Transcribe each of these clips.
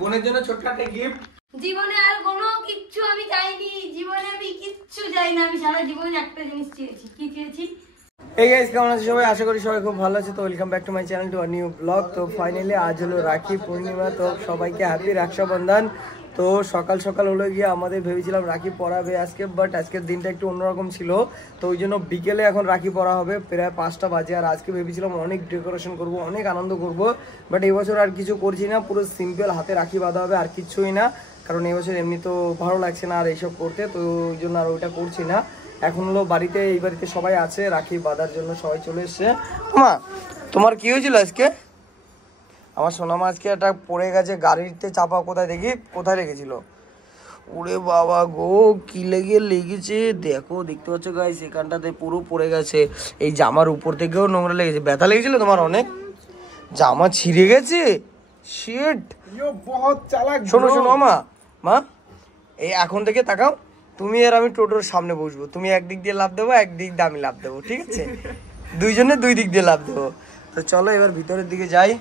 বোনের জন্য ছোট্ট একটা গিফট। জীবনে আর কোনো কিচ্ছু আমি চাইনি, জীবনে আমি কিচ্ছু চাই না, আমি সারা জীবনে একটা জিনিস চেয়েছি। কি চেয়েছি? এই গাইস, কেমন আছে সবাই? আশা করি সবাই খুব ভালো আছে। তো welcome back to my channel to a new blog. তো ফাইনালি আজ হলো রাখি পূর্ণিমা। তো সবাইকে হ্যাপি রক্ষাবন্ধন। তো সকাল সকাল হলো গিয়ে আমাদের ভেবেছিলাম রাখি পরাবে আজকে, বাট আজকের দিনটা একটু অন্যরকম ছিল। তো ওই জন্য বিকেলে এখন রাখি পরা হবে প্রায় 5টা বাজে। আর আজকে ভেবেছিলাম অনেক ডেকোরেশন করব, অনেক আনন্দ করব, বাট এবছর আর কিছু করছি না। পুরো সিম্পল হাতে রাখি বাঁধা হবে, আর কিছুই না। কারণ এবছর এমনি তো ভালো লাগছে না আর এইসব করতে, তো ওই জন্য আর ওইটা করছি না। এখন হলো বাড়িতে, এই বাড়িতে সবাই আছে, রাখি বাঁধার জন্য সবাই চলে এসছে। মা, তোমার কি হয়েছিল আজকে? আমার সোনামা আজকে একটা পড়ে গেছে গাড়িতে চাপা, কোথায় দেখি কোথায় লেগেছিল। ওরে বাবা গো, কি লেগেছে দেখো, দেখতে পাচ্ছ গাইস, এখানটাতে পুরো পড়ে গেছে। এই জামার উপর থেকেও নোংরা লেগেছে। ব্যথা লেগেছিল তোমার অনেক? জামা ছিঁড়ে গেছে। শিট, বহুত চালাক। শোনো শোনো মা, এই এখন থেকে তাকাও, তুমি আর আমি টোটোর সামনে বসবো। তুমি একদিক দিয়ে লাফ দেবো, একদিক দিয়ে আমি লাফ দেবো, ঠিক আছে? দুইজনে দুই দিক দিয়ে লাফ দেবো। তো চলো এবার ভিতরের দিকে যাই।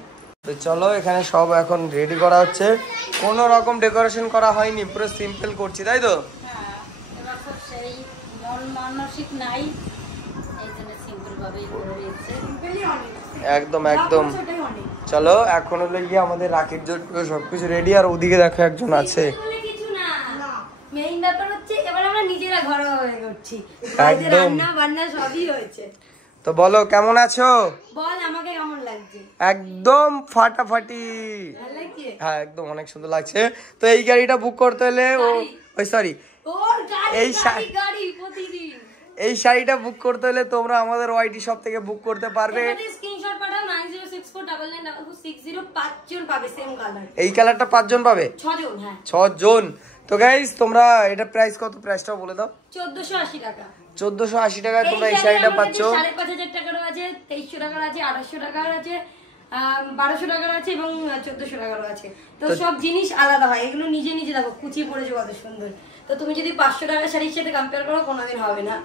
তো চলো, এখানে সব এখন রেডি করা হচ্ছে। কোনো রকম ডেকোরেশন করা হয়নি, পুরো সিম্পল করছি, তাই তো? একদম একদম। চলো এখন হলো গিয়ে আমাদের রাখির জন্য সবকিছু রেডি। আর ওদিকে দেখো একজন আছে। মেইন ব্যাপার হচ্ছে এবার আমরা নিজেরা ঘরোয়া করছি, একদম রান্না বান্না সবই হয়েছে। তো বলো কেমন আছো? বল আমাকে কেমন লাগছে? একদম ফাটাফাটি। ভালো লাগছে? হ্যাঁ একদম অনেক সুন্দর লাগছে। তো এই গাড়িটা বুক করতে হলে ওই সরি এই শাড়িটা বুক করতে হলে তোমরা আমাদের ওয়াইটি শপ থেকে বুক করতে পারবে। স্ক্রিনশট পাঠাও 9064999605 জন পাবে সেম কালার। এই কালারটা 5 জন পাবে? 6 জন। হ্যাঁ 6 জন। তো গাইস তোমরা এটা প্রাইস কত? প্রাইসটাও বলে দাও। 1480 টাকা। 1480 টাকায় তোমরা এই শাড়িটা পাচ্ছ। 5500 টাকারও আছে, 2300 টাকার আছে, 2800 টাকার আছে, 1200 টাকার আছে এবং 1400 টাকারও আছে। তো সব জিনিস আলাদা হয়, এগুলো নিজে নিজে দেখো কুচি পড়েছে কত সুন্দর। তো তুমি যদি 500 টাকার শাড়ির সাথে কম্পেয়ার করো কোনোদিন হবে না।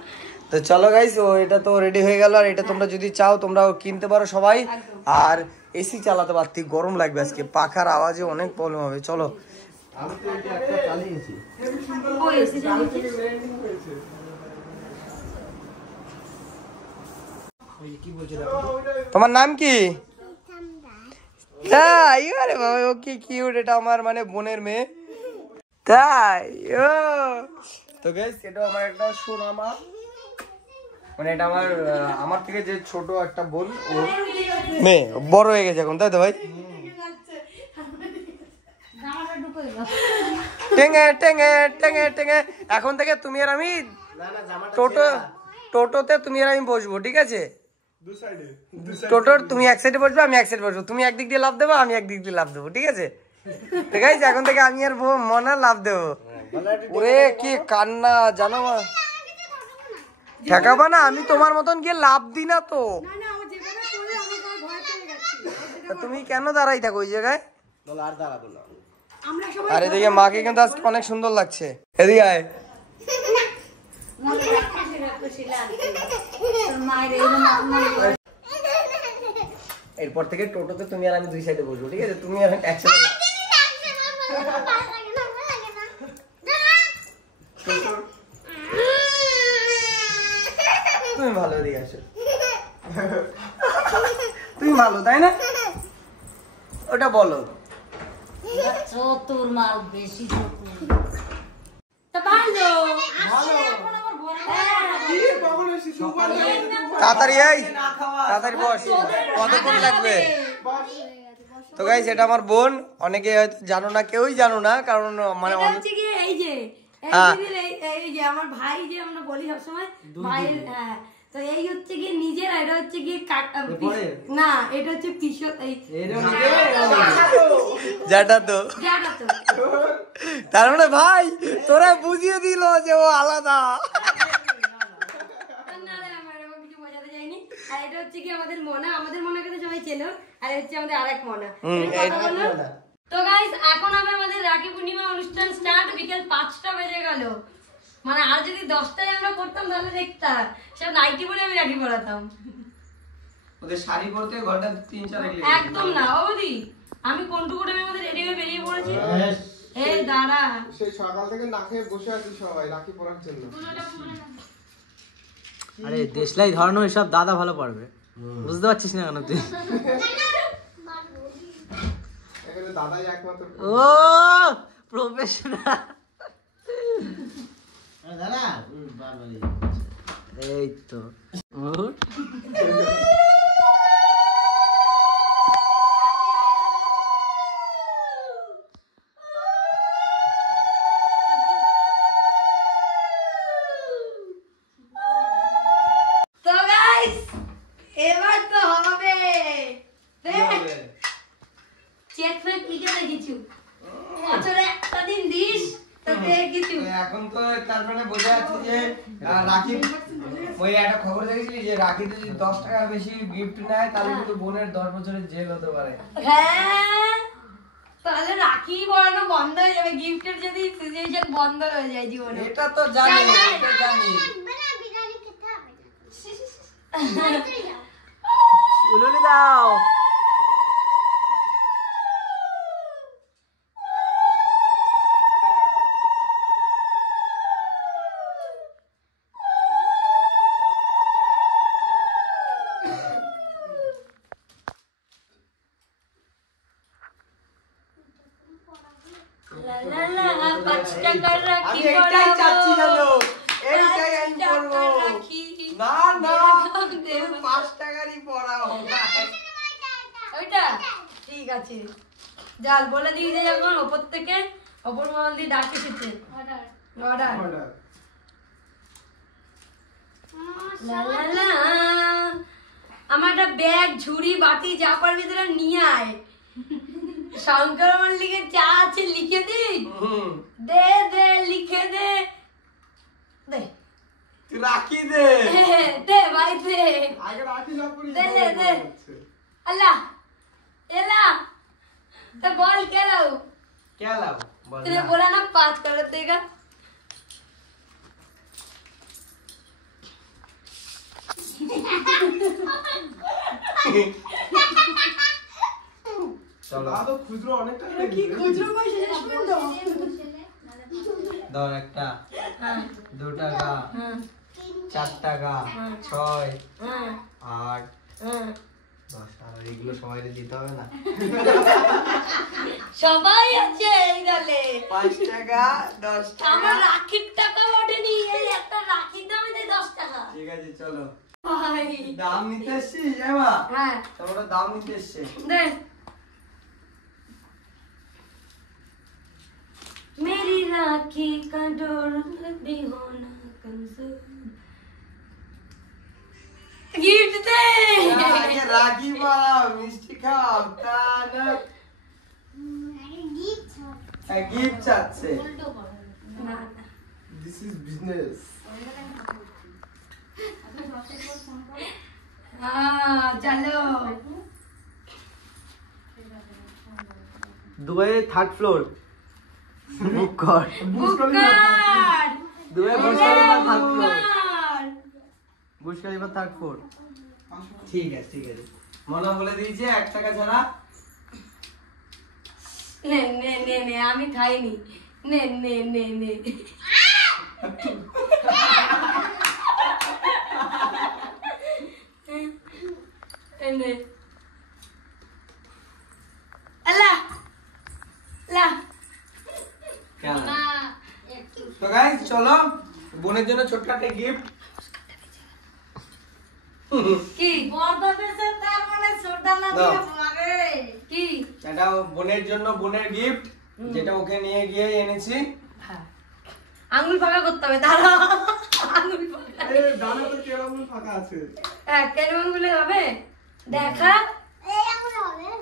তো চলো গাইস, এটা তো রেডি হয়ে গেল। আর এটা তোমরা যদি চাও তোমরাও কিনতে পারো সবাই। আর এসি চালাতে পারতি, গরম লাগবে আজকে, পাখার আওয়াজে অনেক প্রবলেম হবে। চলো তোমার নাম কি? তাই? আরে বাবা ও কি কিউট, এটা আমার মানে বোনের মেয়ে। তাই? ও তো গাইস, এটা আমার একটা সোনামা, মানে এটা আমার থেকে যে ছোট একটা বোন, ও মেয়ে বড় হয়ে গেছে এখন, তাই তো ভাই? টেঙ্গে টেঙ্গে টেঙ্গে টেঙ্গে। এখন থেকে তুমি আর আমি টোটোতে তুমি আর আমি বসবো, ঠিক আছে? টোটোর তুমি এক সাইডে বসবে, আমি এক সাইডে বসবো। তুমি একদিক দিয়ে লাফ দেবো, আমি একদিক দিয়ে লাফ দেবো, ঠিক আছে? ঠিক আছে, এখন থেকে আমি আর মনে লাফ দেবো। ওরে কি কান্না জানো মা, ঠেকাবা না, আমি তোমার মতন গিয়ে লাফ দিই না তো। তুমি কেন দাঁড়াই থাকো ওই জায়গায়? আরে দেখে মাকে কিন্তু আজকে অনেক সুন্দর লাগছে। এদিকে আয়। এরপর থেকে টোটোতে তুমি আর আমি দুই সাইডে বসবো, ঠিক আছে? তুমি আর একসাথে। তুমি ভালো, এদিকে আসো। তুমি ভালো তাই না? ওটা বলো। চতুর মাল বেশি চতুর। তা ভালো ভালো। তাড়াতাড়ি এই, তাড়াতাড়ি বস, কতক্ষণ লাগবে? তো গাইস, এটা আমার বোন। অনেকে হয়তো জানো না, কেউই জানো না, কারণ মানে এই যে আমার ভাই, যে আমরা বলি সবসময় ভাই। হ্যাঁ, তো এই হচ্ছে গিয়ে নিজের, এটা হচ্ছে গিয়ে না, এটা হচ্ছে যেটা তো তার মানে ভাই তোরা বুঝিয়ে দিল যে ও আলাদা। আর এটা হচ্ছে কি আমাদের মোনা, আমাদের মোনাকে তো সবাই চেনো। আর হচ্ছে আমাদের আরেক মোনা। তো গাইস, এখন হবে আমাদের রাখি পূর্ণিমা অনুষ্ঠান স্টার্ট। বিকেল 5টা বেজে গেল। মানে আর যদি 10টায় আমরা করতাম তাহলে দেখতাম সব নাইটি বলে আমি রাখি পরাতাম। ওদের শাড়ি পরতে ঘন্টা 3-4 লেগে একদম না বাবুদি, আমি কোনটুকু টাইমের মধ্যে রেডি হয়ে বেরিয়ে পড়েছি। এই দাঁড়া, সেই সকাল থেকে না খেয়ে বসে আছি সবাই রাখি পরার জন্য। আরে দেশলাই ধরানো এসব দাদা ভালো পারবে, বুঝতে পারছিস না কেন তুই? এখানে দাদাই একমাত্র। ও প্রফেশনাল দাদা, এই তো তো গাইস এবার তো হবে। চেক ফেক লিখে দে কিছু, বছরে একটা দিন দিস তো দে কিছু। এখন তো তার মানে বোঝা যাচ্ছে যে রাখি, ওই একটা খবর দেখেছিলি যে রাখিতে যদি 10 টাকার বেশি গিফট নেয় তাহলে কিন্তু বোনের 10 বছরের জেল হতে পারে। হ্যাঁ, তাহলে রাখি পরানো বন্ধ হয়ে যাবে, গিফটের যদি সিচুয়েশন বন্ধ হয়ে যায় জীবনে। এটা তো জানি, এটা জানি। উলুলি দাও। লা লা লা 5 টাকার রাখি আমি এটাই চাচ্ছি জানো, এইটাই আমি পরবো। না না, 5 টাকারই পরাও। ওইটা ঠিক আছে, জাল বলে দিয়েছে যখন ওপর থেকে, ওপর মহল দিয়ে ডাক এসেছে। অর্ডার লা লা লা। আমার একটা ব্যাগ, ঝুড়ি, বাটি যা পারবি তোরা নিয়ে আয়। শঙ্কর মল্লিকের চা আছে, লিখে দি। দে দে, লিখে দে, দে তুই রাখি দে। দে ভাই দে। আগে রাখি না পরি। দে দে দে। আল্লাহ এলা তো বল কে লাও? क्या लाओ बोल तूने ना। बोला ना 5 कर देगा। চলো দাদা খুচরো অনেক টাকা কি খুচরো পয়সা শেষ করে দাও। দাও একটা, হ্যাঁ 2 টাকা, হ্যাঁ 4 টাকা, 6, হ্যাঁ 8, হ্যাঁ। 10। আর এগুলো সবাইকে দিতে হবে না। সবাই আছে এই গালে। 5 টাকা, 10 টাকা। আমার রাখির টাকা ওঠেনি, এই একটা রাখির দামে দেয় 10 টাকা। ঠিক আছে চলো, ভাই দাম নিতে এসছি এমা। হ্যাঁ তোমরা দাম নিতে এসছে। दे मेरी राखी का डोर भी होना कमजोर। गिफ्ट दे আগে রাখি বাড়াও, মিষ্টি খাও, তা না গিফট চাচ্ছে। ना দিস ইজ বিজনেস। हाँ चलो দুবাই 3rd ফ্লোর বুক কর। बुकार Dubai Burj Khalifa 3rd floor, Burj Khalifa 3rd floor. ঠিক আছে ঠিক আছে, মনে বলে দিয়েছে 1 টাকা ছাড়া। ने ने ने ने आमी खाइनी ने ने ने ने ने अल्लाह ला কেন? তো গাইস চলো, বোনের জন্য ছোট্ট একটা গিফট। কি বর্দা পেছে তার মানে ছোটদা না দাও। দিয়ে মারে কি এটা বোনের জন্য, বোনের গিফট, যেটা ওকে নিয়ে গিয়ে এনেছি। আঙ্গুল ফাঁকা করতে হবে দাঁড়া আঙ্গুল ফাঁকা এ দাদা তো কেমন ফাঁকা আছে। হ্যাঁ কেন আঙ্গুলে হবে দেখা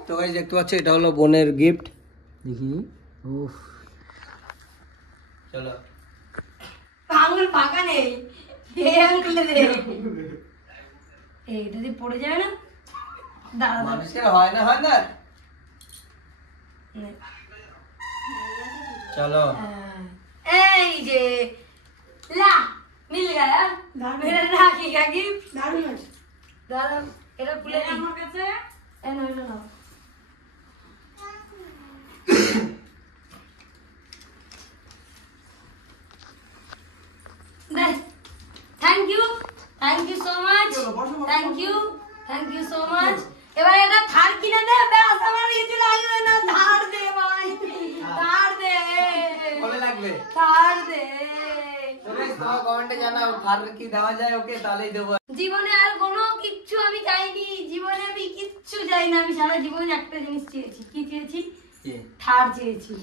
তো গাইস দেখতে পাচ্ছ, এটা হলো বোনের গিফট। দেখি উফ, চলো আঙ্গুল ফাঁকা নেই, এই আঙ্গুলে দে এইটা দিয়ে পড়ে যাবে না, দাঁড়া দাঁড়া মানুষের হয় না নে। চলো এই যে লা মিল গয়া मेरा राखी का गिफ्ट दारू এটা খুলে দিই আমার কাছে এই নাও এটা নাও thank you so much thank you so much এবার এটা থার কিনে দে ব্যাস আমার কিছু লাগবে না ধার দে ভাই ধার দে কবে লাগবে ধার দে তোমার কমেন্টে জানাও থার কি দেওয়া যায় ওকে তাহলেই দেবো জীবনে আর কোনো কিচ্ছু আমি চাইনি জীবনে আমি কিচ্ছু চাই না আমি সারা জীবনে একটা জিনিস চেয়েছি কি চেয়েছি থার চেয়েছি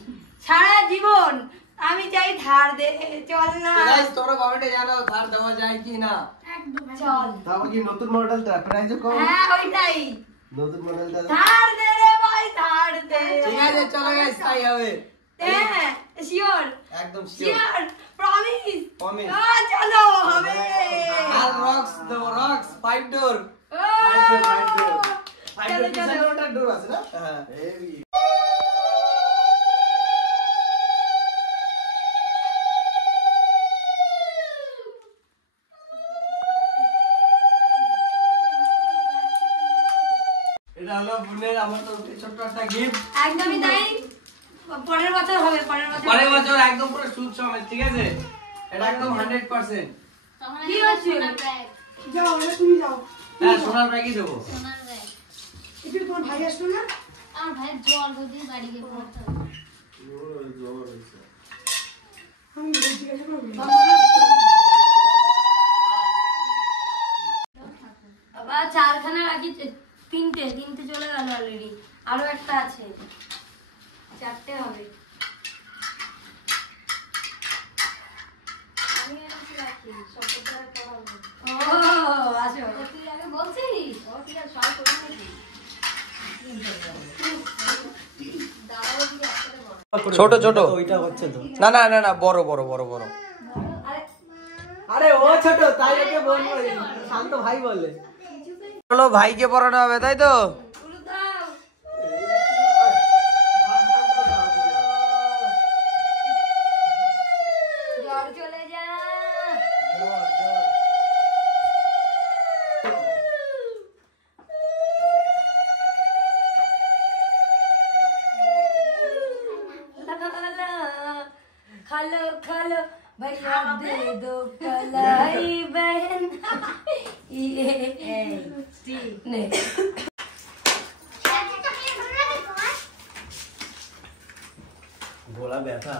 সারা জীবন আমি চাই থার দে চল না গাইস তোমরা কমেন্টে জানাও থার দেওয়া যায় কি না চল তারপর কি নতুন মডেলটা প্রাইস কম হ্যাঁ ওইটাই নতুন মডেলটা থার দে রে ভাই থার দে ঠিক আছে চলো গাইস তাই হবে হ্যাঁ শিওর একদম শিওর শিওর প্রমিস Promise. চলো হবে আর রক্স দেবো রক্স 5 ডোর চলো চলো ওটা ডোর আছে না হ্যাঁ এটা হলো বোনের আমার তো ছোট্ট একটা গিফট একদমই তাই পরের বছর হবে পরের বছর একদম পুরো সুদ সমেত ঠিক আছে এটা একদম 100% কি হচ্ছে যাও এবার তুমি যাও হ্যাঁ সোনার ব্যাগই দেবো সোনার ব্যাগ একটু তোমার ভাই আসলো না আমার ভাইয়ের জ্বর যদি বাড়ি গিয়ে পড়তে হবে আমি জিজ্ঞাসা করবো বাবা চারখানা রাখি তিনটে চলে গেল অলরেডি আরো একটা আছে চারটে হবে আমি এরকম রাখি সব করে পড়াবো ও আসো তুই আগে বলছিস ও ঠিক আছে সব করে নিবি দাঁড়াও কি একসাথে বড় ছোট ছোট ওইটা হচ্ছে তো না না না না বড় বড় বড় বড় আরে আরে ও ছোট তাই ওকে বলবো শান্ত ভাই বলে হলো ভাইকে পড়ানো হবে তাই তো উলু দাও জ্বর চলে যা खालो खालो भैया दे दो कलाई बहन ये नहीं গোলা ব্যথা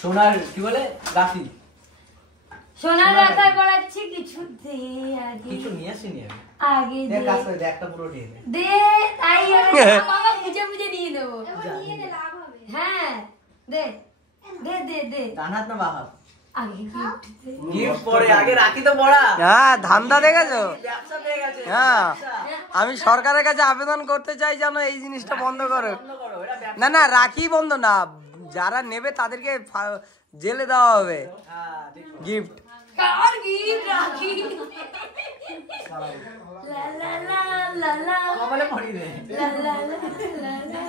সোনার কি বলে রাখি সোনার রাখার পড়াচ্ছি কিছু দে আগে কিছু নিয়ে আসিনি আমি আগে দে দেখ কাজ করে দেখ একটা পুরো নিয়ে নে দে তাই হবে বাবা বুঝে বুঝে নিয়ে দেবো নিয়ে নে লাভ হবে হ্যাঁ দে দে দে দে ডান হাত না বাম হাত আগে গিফট দে গিফট পরে আগে রাখি তো পড়া হ্যাঁ ধান্দা দেখেছো ব্যবসা পেয়ে গেছে হ্যাঁ আমি সরকারের কাছে আবেদন করতে চাই যেন এই জিনিসটা বন্ধ করো বন্ধ করো এটা ব্যবসা না না রাখি বন্ধ না যারা নেবে তাদেরকে জেলে দেওয়া হবে হ্যাঁ ঠিক গিফট কার গিফট রাখি লা লা লা লা লা কপালে পড়ি রে লা লা লা লা লা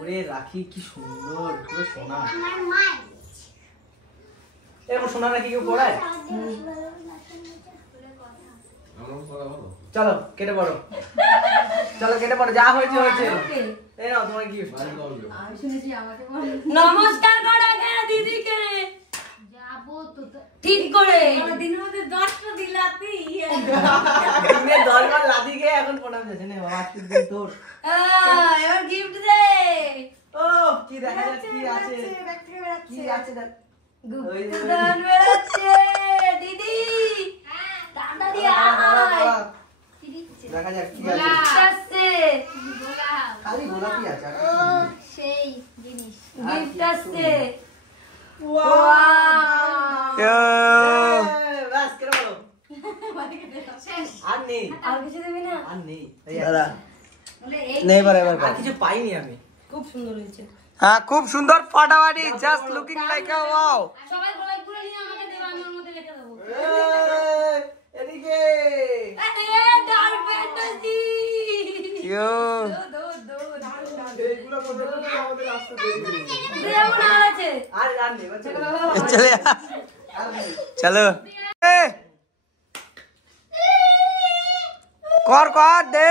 ওরে রাখি কি সুন্দর পুরো সোনা এরকম সোনা রাখি কেউ পড়ায় চলো কেটে পড়ো চলো কেটে পড়ো যা হয়েছে হয়েছে এই নাও তোমার গিফট নমস্কার করা গেল দিদিকে যাবো তো ঠিক করে দিনের মধ্যে 10টা দিলাতি দিনে 10 বার লাথি খেয়ে এখন প্রণাম যাচ্ছে নে বাবা আজকের দিন তোর এবার গিফট দে ও কি দেখা যাচ্ছে কি আছে কি আছে দেখ ওই যে, গুপ্তধন বেরোচ্ছে দিদি তাড়াতাড়ি আয় কি দিচ্ছে দেখা যাক কি গোলাপ। আছে গিফট আসছে গোলাপ খালি গোলাপি আছে আর ও সেই জিনিস গিফট আসছে ব্যাস কেটে পড়ো আর নেই আর কিছু দেবে না আর নেই দাদা বলে এই নেই এবার এবার আর কিছু পাইনি আমি খুব সুন্দর হয়েছে হ্যাঁ খুব সুন্দর ফাটাফাটি জাস্ট লুকিং লাইক আ ওয়াও সবাই গলায় করে নিয়ে আমাকে দেবে আমি ওর মধ্যে রেখে দেবো এদিকে ডার্ক ফ্যান্টাসি ইয়ো এইগুলো করতে করতে আমাদের আসতে দেরি হয়ে যাবে। যেমন আর আছে আর নেই বাচ্চা চলে আর নেই চলো কর কর দে